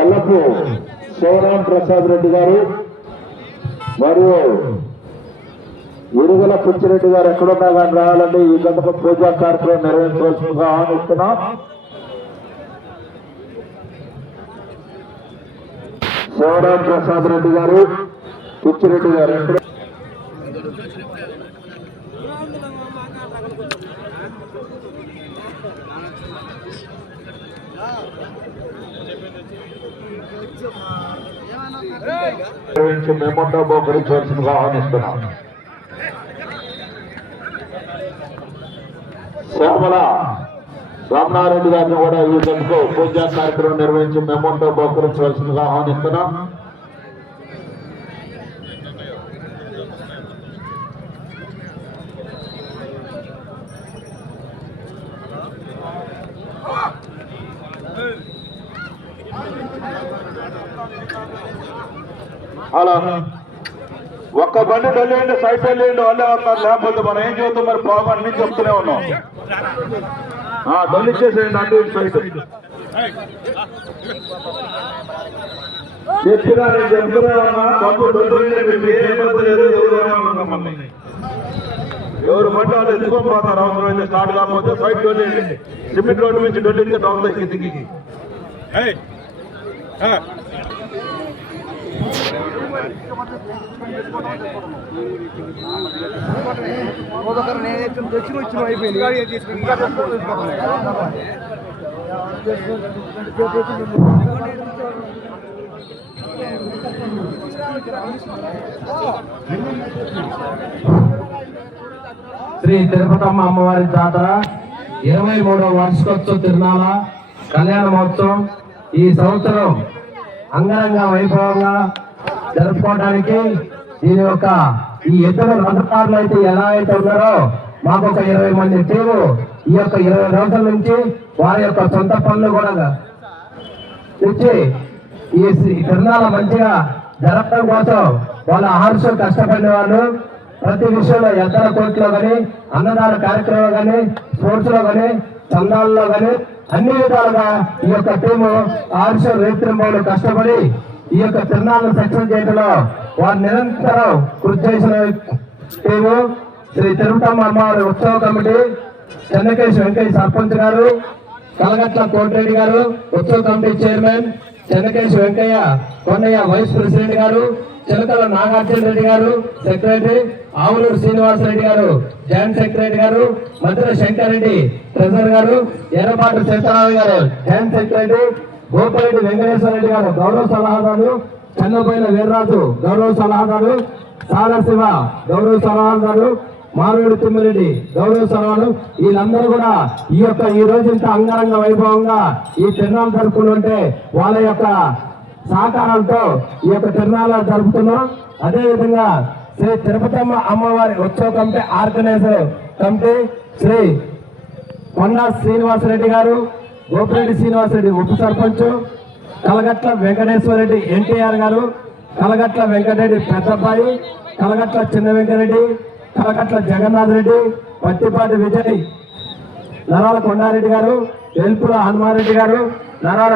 ఎల్లపు శివరాం ప్రసాద్ రెడ్డి గారు మరియు ఇరుగుల పుచ్చిరెడ్డి గారు ఎక్కడున్నా కానీ రావాలండి. ఈ గంటకు పూజా కార్యక్రమం నిర్వహించవలసిందిగా ఆహ్వానిస్తున్నాం. శివరాం ప్రసాద్ రెడ్డి గారు, పుచ్చిరెడ్డి గారు ఎక్కడ మేమంతా బహుకరించవలసిందిగా ఆహ్వానిస్తున్నాం. శ్యామల రామనారెడ్డి గారిని కూడా ఈ గంటకు పూజా కార్యక్రమం నిర్వహించి మేమంతా బహుకరించవలసిందిగా ఆహ్వానిస్తున్నాం. అలా ఒక్క బండి డొల్లేండి, సైట్ వెళ్ళండి, వాళ్ళే వస్తారు. లేకపోతే మనం ఏం చెబుతాం మరి బాబు అన్ని చెప్తూనే ఉన్నాం. డొల్లిచ్చేసేయండి అటు ఇటు సైట్ చెప్పినా నేను చెప్తూనే ఉన్నా. డబ్బు డొల్లి ఎవరు బండి వాళ్ళు ఎత్తుకొని పోతారు. అవసరం అయితే స్టార్ట్ కాకపోతే సైట్ డొల్లేండి. సిమెంట్ రోడ్డు నుంచి డొల్లిస్తే డౌన్ దిగి శ్రీ తిరుపతమ్మ అమ్మవారి జాతర 23వ వార్షికోత్సవ తిరునాళ కళ్యాణ మహోత్సవం ఈ సంవత్సరం అంగరంగ వైభవంగా జరుపుకోవడానికి దీని యొక్క ఈ ఎద్దుల రథకారులు అయితే ఎలా అయితే ఉన్నారో మాకు ఒక 20 మంది టీము ఈ యొక్క 20 రోజుల నుంచి వారి యొక్క సొంత పనులు కూడా తెచ్చి ఈ తిరునాళ మంచిగా జరపడం కోసం వాళ్ళ ఆహర్షం కష్టపడిన వాళ్ళు ప్రతి విషయంలో ఎద్దల కోర్టులో కానీ, అన్నదాన కార్యక్రమం కానీ, స్పోర్ట్స్ లో కానీ, చందాల్లో కానీ అన్ని విధాలుగా ఈ యొక్క టీము ఆహర్షం రైతులు కష్టపడి ఈ యొక్క తిరునాళ్ళను సక్సెస్ చేయడంలో వారు నిరంతరం కృషి చేసిన టీము శ్రీ తిరుపతమ్మ అమ్మవారి ఉత్సవ కమిటీ, చెన్నకేశ్ వెంకయ్య సర్పంచ్ గారు, కలగట్ల కోటిరెడ్డి గారు ఉత్సవ committee chairman, Chennakesh Venkaiah Kondaiah vice president garu, Chilakala Nagarjuna Reddy గారు సెక్రటరీ, ఆవులూరు శ్రీనివాసరెడ్డి గారు జాయింట్ సెక్రటరీ గారు, మధుర శంకర్ రెడ్డి ట్రెజరర్ గారు, ఎర్రపాటి సీతారావు గారు జాయింట్ సెక్రటరీ, గోపిరెడ్డి వెంకటేశ్వర రెడ్డి గారు గౌరవ సలహాదారు, చెన్నపోయిన వీర్రాజు గౌరవ సలహాదారు, సారశివ గౌరవ సలహాదారు, మారువేడి తిమ్మిరెడ్డి గౌరవ సలహాలు. వీళ్ళందరూ కూడా ఈ రోజు ఇంత అంగరంగ వైభవంగా ఈ తిరునాళ్ళు జరుపుకుంటుంటే వాళ్ళ యొక్క సహకారంతో ఈ యొక్క తిరునాళ్ళ జరుపుతున్నాం. అదేవిధంగా శ్రీ తిరుపతమ్మ అమ్మవారి ఉత్సవ కమిటీ ఆర్గనైజర్ కమిటీ శ్రీ కొండా శ్రీనివాసరెడ్డి గారు, గోపిరెడ్డి శ్రీనివాసరెడ్డి ఉప సర్పంచ్, కలగట్ల వెంకటేశ్వరరెడ్డి ఎన్టీఆర్ గారు, కలగట్ల వెంకటరెడ్డి పెద్దబ్బాయి, కలగట్ల చిన్న వెంకరెడ్డి, కలగట్ల జగన్నాథ్ రెడ్డి, పత్తిపాటి విజయ్, నరాల కొండారెడ్డి గారు, వెల్పుల హనుమారెడ్డి గారు, నరాల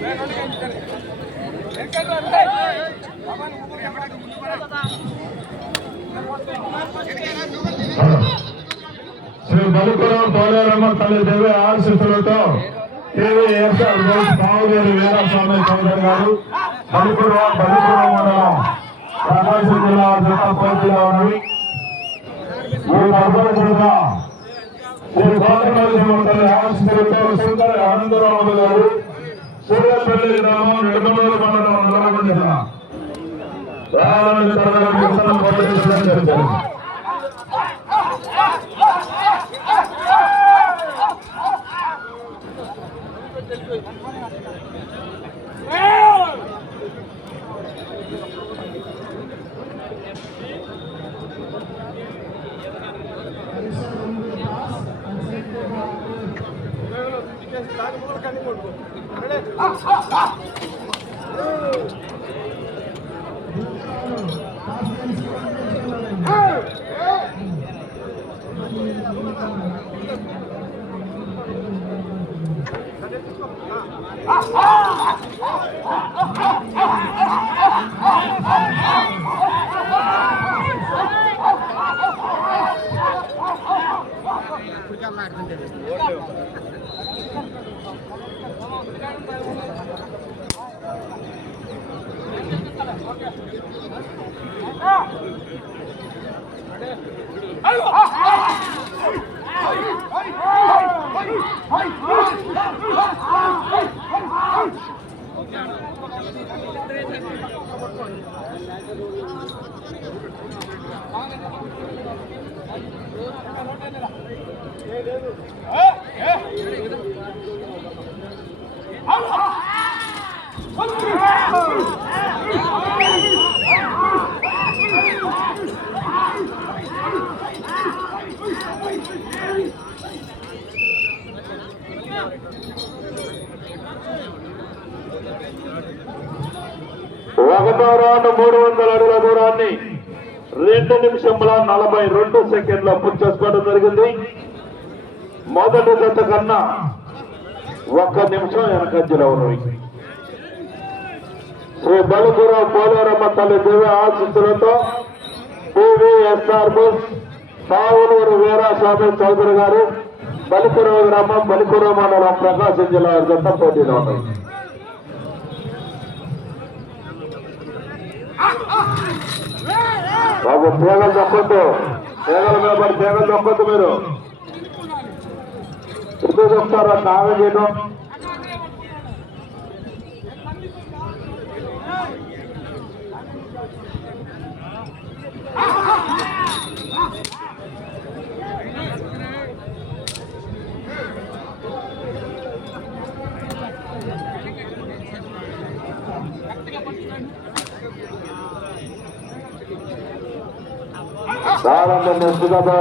శ్రీ బలుపురం పోలేరమ్మ తల్లి దేవి ఆశీస్సులతో కేవీఎస్ఆర్ బావులేరు వీరాస్వామి చౌదరి గారు బలుపురం మండలం ప్రకాశం జిల్లా జత పోటీలో ఉన్నవి. ఈ తప్పనిసరిగా శ్రీ కోటపల్లి తల్లి ఆశీస్సులతో సుందర ఆనందరావు గారు సూర్యపల్లి గ్రామం నిడమనూరు మండలం నల్లగొండ జిల్లా చేశారు. ఒకటో రౌండ్ 300 అడుగుల దూరాన్ని 2 నిమిషముల 42 సెకండ్ల పూర్తి చేసుకోవడం జరిగింది. మొదటి జత కన్నా 1 నిమిషం వెనకంజలో ఉన్నవి. శ్రీ బలుపురం పోలేరమ్మ తల్లి దేవి ఆశీస్సులతో కేవీఎస్ఆర్ బస్ పావులూరు వీరాస్వామి చౌదరి గారు బలుపురం గ్రామం బలుపురం మండలం ప్రకాశం జిల్లా జత పోటీలో ఉన్నాయి. బాబు తీగలు దొక్కొద్దు, తీగల మీద పడి తీగలు దొక్కొద్దు. మీరు ఎందుకు చెప్తారా కాగం చేయడం?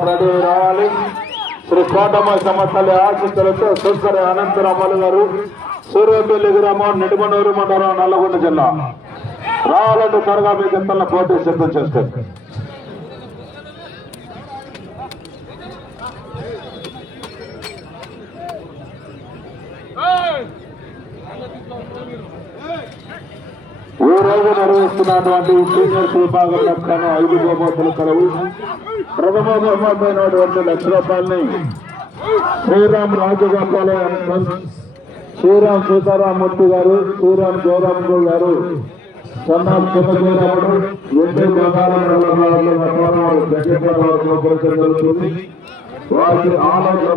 రెడీ రావాలి. శ్రీ కోటమ్మ సమతల్లి ఆశీస్సులతో సుందర అనంతరామలు గారు సూర్యపల్లి గ్రామం నిడమనూరు మండలం నల్లగొండ జిల్లా రావాలంటే త్వరగా మీ గంటల పోటీ సిద్ధం చేస్తారు. ఈ రోజు నిర్వహిస్తున్నటువంటి సీనియర్స్ విభాగం లెక్కను 5 బహుమతులు కలవు. ప్రథమ బహుమతైనటువంటి ₹1,00,000 శ్రీరామ్ రాజగోపాలయం, శ్రీరామ్ సీతారామూర్తి గారు, శ్రీరామ్ జయరామ్ గారు, సన్నాం చిన్నజయరాముడు, ఎంపీ జరుగుతుంది. వారికి ఆలోచన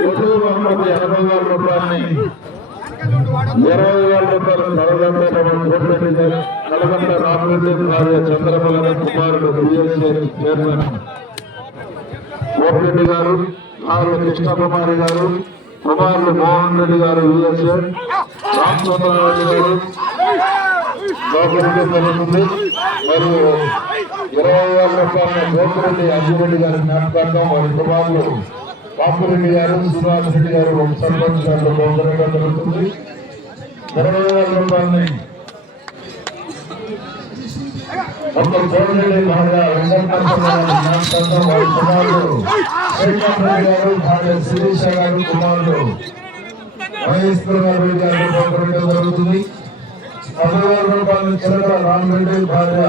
80,000 రూపాయలని 20,000 రూపాయలు నల్గొండ రామరెడ్డి భార్య చంద్రమల కుమారుడు బిఎస్ఏ చైర్మన్ మోహన్ రెడ్డి గారు, ఆరు కృష్ణకుమారి గారు, కుమారుడు మోహన్ రెడ్డి గారు బిఎస్ఏ, రామచంద్రారెడ్డి గారు జరుగుతుంది. మరియు 20,000 రూపాయల గోపిరెడ్డి అజిరెడ్డి గారి జ్ఞాపకార్థం వారి కుమారులు పాపురెడ్డి గారు, శ్రీనివాసరెడ్డి గారు సర్పంచ్ గారు బహుమతిగా జరుగుతుంది. 20,000 రూపాయలని ఒక కోడిరెడ్డి భార్య వెంకటేశ్వర వారి కుమారుడు శ్రీకాంత్ రెడ్డి గారు, భార్య శిరీష గారు, కుమారుడు మహేశ్వరరావు గారు పంపడం జరుగుతుంది. 10,000 రూపాయలు చిరక రామరెడ్డి భార్య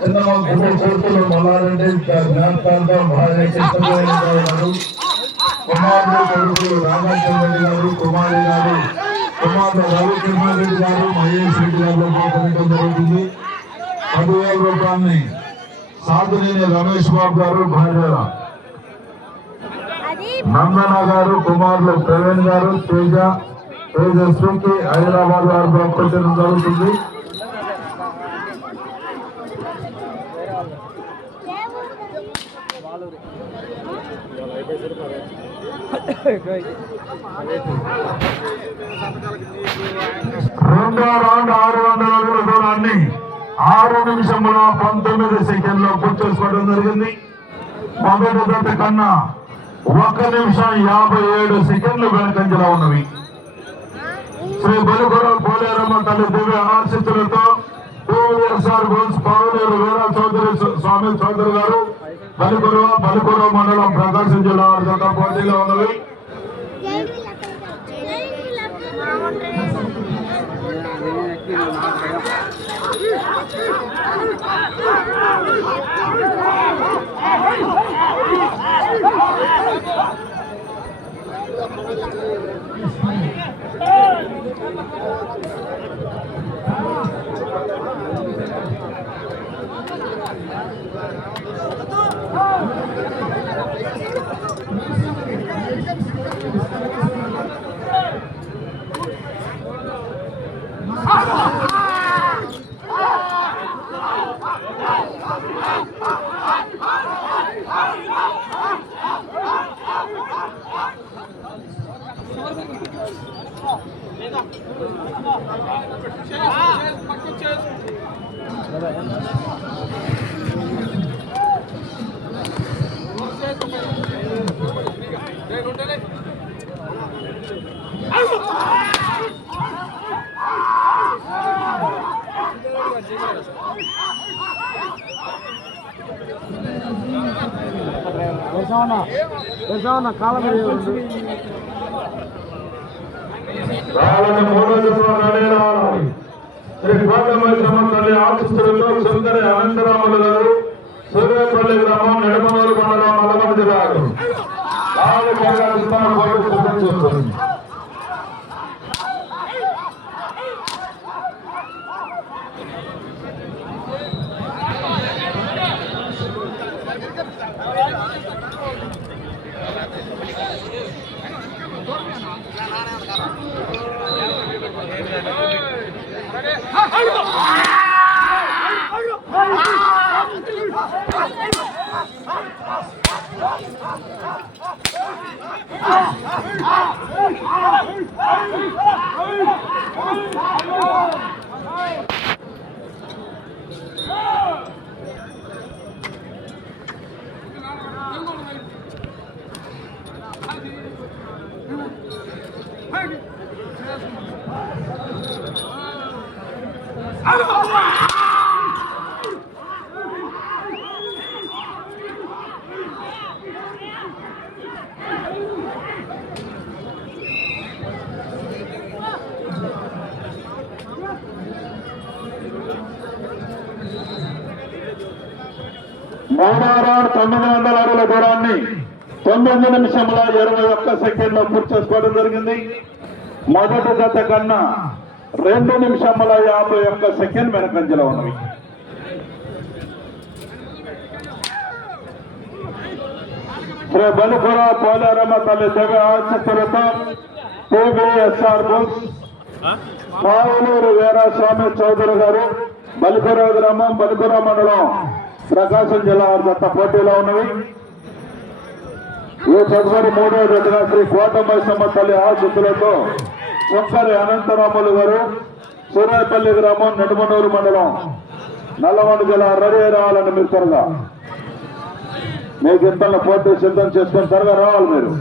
చిన్న కొడుకులు మల్లారెడ్డి జ్ఞాపకాలతో భార్య కృష్ణదేవి గారు, కుమారుడు కొడుకులు రామచంద్ర రెడ్డి గారు, కుమారి గారు, కుమారుడు రవికిరణ్ రెడ్డి గారు, మహేష్ రెడ్డి గారు పంపడం జరుగుతుంది. 10,000 రూపాయలని సాధునేని రమేష్ బాబు గారు, భార్య నందన గారు, కుమారులు ప్రవీణ్ గారు, తేజస్వికి హైదరాబాద్ వారు పంపించడం జరుగుతుంది. రెండో రౌండ్ 600 అడుగుల దూరాన్ని 6 నిమిషముల 19 సెకండ్లో పూర్తి చేసుకోవడం జరిగింది. మొదటి జత కన్నా 1 నిమిషం 57 సెకండ్లు వెనకంజలో ఉన్నవి. శ్రీ బలుగురావు పోలేరమ్మ తల్లి దివ్య ఆశీస్సులతో TVSR బోన్స్ పావులేరు వీర చౌదరి స్వామి చౌదరి గారు బలుగురావు మండలం ప్రకాశం జిల్లా జత పోటీలో ఉన్నవి. ఆశిస్తులతో సుందరి అనంతరాములు గారు, సూర్యపల్లి గ్రామం, నెడమనూరు మండలం, నల్లగొండ జిల్లా సిద్ధం చేస్తుంది. మూడో రౌండ్ 900 అడుగుల దూరాన్ని 9 నిమిషముల 21 సెకండ్లో పూర్తి చేసుకోవడం జరిగింది. మొదటి జత కన్నా 2 నిమిషముల 51 సెకండ్ వెనకంజలో ఉన్నవి. శ్రీ బలుగురావు పోలేరమ్మ తల్లి దివ్య ఆశీస్సులతో TVSR బోన్స్ పావులూరు వీరస్వామి చౌదరి గారు, బలుగురావు గ్రామం, బలుగురావు మండలం, ప్రకాశం జిల్లా జత పోటీలో ఉన్నవి. ఈ తదుపరి మూడో జతగా శ్రీ కోటమైసమ్మ తల్లి ఆశీస్సులతో సుంకరి అనంతరాములు గారు, సూర్యపల్లి గ్రామం, నెడమనూరు మండలం, నల్లగొండ జిల్లా రెడీ రావాలని మీరు త్వరగా మీకు ఇంతలో పోటీ సిద్ధం చేసుకొని త్వరగా రావాలి మీరు.